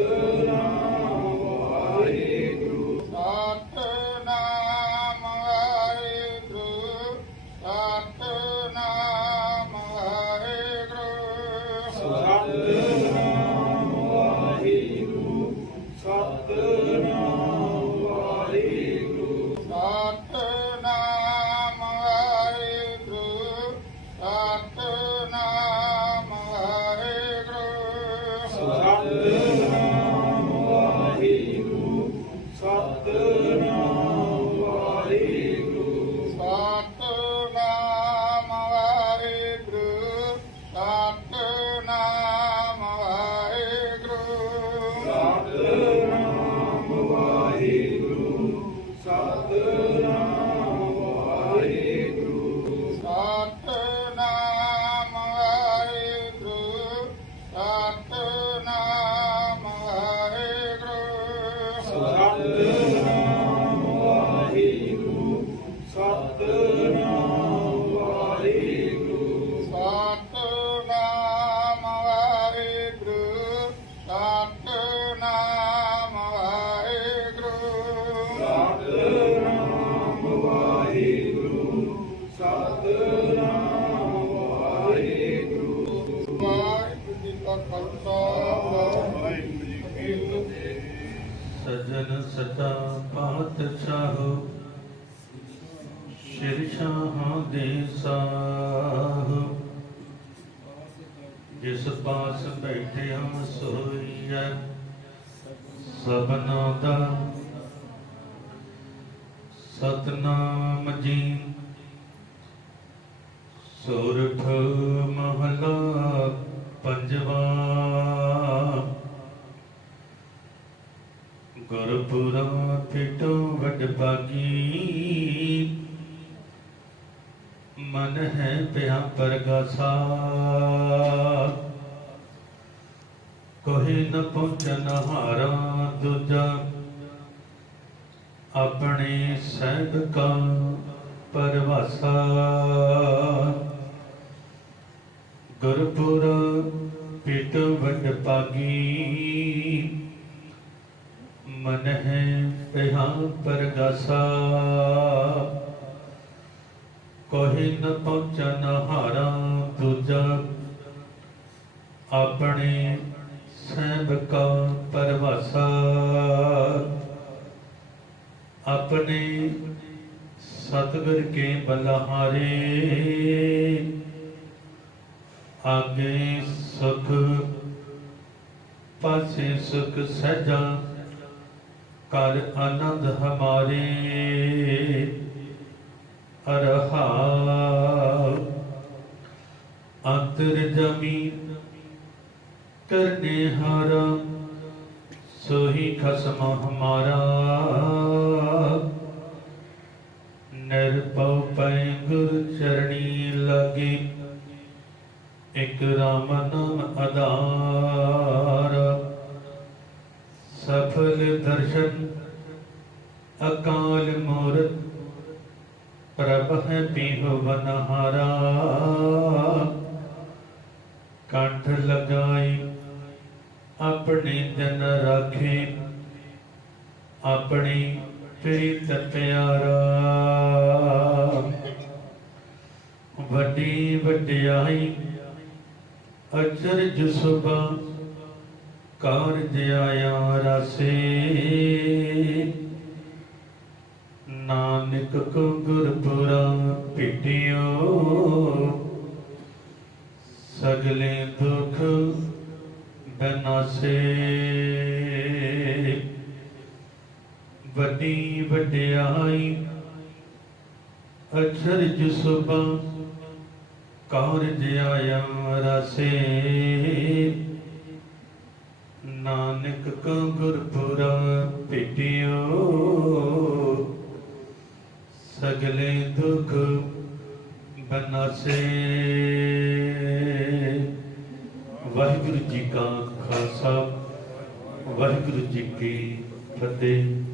Amen. Amen. ਸਜਨ ਸਦਾ ਪਾਤਸ਼ਾਹ ਸ਼੍ਰੀ ਸ਼ਾਹਾਂ ਦੇ ਸਾਹ। ਜਿਸ ਪਾਸ ਬੈਠੇ ਹਮ ਸੋਈਐ, ਸਭਨਾ ਦਾ ਸਤਨਾਮ ਜੀ। ਸੋਰਠ ਮਹਲਾ ਪੰਜਵਾ ਗੁਰਪੁਰਾ ਫਿਟੋ ਵਡ ਭਾਗੀ। ਮਨ ਹੈ ਪਿਆ ਪਰਗਾਸਾ। ਕੋਹਿ ਨ ਪਹੁੰਚਨ ਹਾਰਾ ਦੂਜਾ। ਆਪਣੇ ਸਹਿਬ ਕਾ ਪਰਵਾਸਾ। ਗੁਰਪੁਰਾ ਫਿਟੋ ਵਡ ਭਾਗੀ। ਮਨ ਹੈ ਪਿਆ ਪਰਗਾਸਾ। ਕੋਹੇ ਨ ਪਹੁੰਚਨ ਹਾਰਾ ਦੂਜਾ। ਆਪਣੇ ਸਹਿਬ ਕਾ ਪਰਵਾਸਾ। ਆਪਣੇ ਸਤਗੁਰ ਕੇ ਬਲਹਾਰੇ। ਆਗੇ ਸੁਖ, ਪਾਸੇ ਸੁਖ ਸਜਾ ਕਰ ਆਨੰਦ ਹਮਾਰੇ, ਅਰਹਾ। ਅੰਤਰ ਜਮੀ ਕਰਨੇ ਹਾਰਾ, ਸੋਹੀ ਖਸਮ ਹਮਾਰਾ। ਨਿਰਭਉ ਪੈ ਗੁਰ ਚਰਣੀ ਲਗੇ, ਇਕ ਰਾਮ ਨਾਮ ਆਧਾਰ ਸਫਲ ਦਰਸ਼ਨ ਅਕਾਲ ਮੂਰਤ, ਪ੍ਰਭ ਹੈ ਪੀਹੁ ਬਨਹਾਰਾ ਕੰਠ ਲਗਾਈ, ਆਪਣੇ ਜਨ ਰਾਖੇ, ਆਪਣੀ ਪ੍ਰੀਤ ਪਿਆਰਾ। ਵੱਡੀ ਵਡਿਆਈ ਅਚਰਜ ਸੁਭਾ ਕਾਰਜ ਆਇਆ ਰਸੇ। ਨਾਨਕ ਕੋ ਗੁਰਪੁਰਾ ਭੇਟਿਓ ਸਗਲੇ ਦੁਖ ਬਨਾਸੇ। ਵੱਡੀ ਵਡਿਆਈ ਅਚਰਜ ਸੁਭਾ ਕਾਰਜ ਆਇਆ ਰਸੇ। ਨਾਨਕ ਕੋ ਗੁਰਪੁਰਾ ਭੇਟਿਓ ਸਗਲੇ ਦੁਖ ਬਨਾਸੇ ਵਾਹਿਗੁਰੂ ਜੀ ਕਾ ਖਾਲਸਾ, ਵਾਹਿਗੁਰੂ ਜੀ ਕੀ ਫਤਿਹ।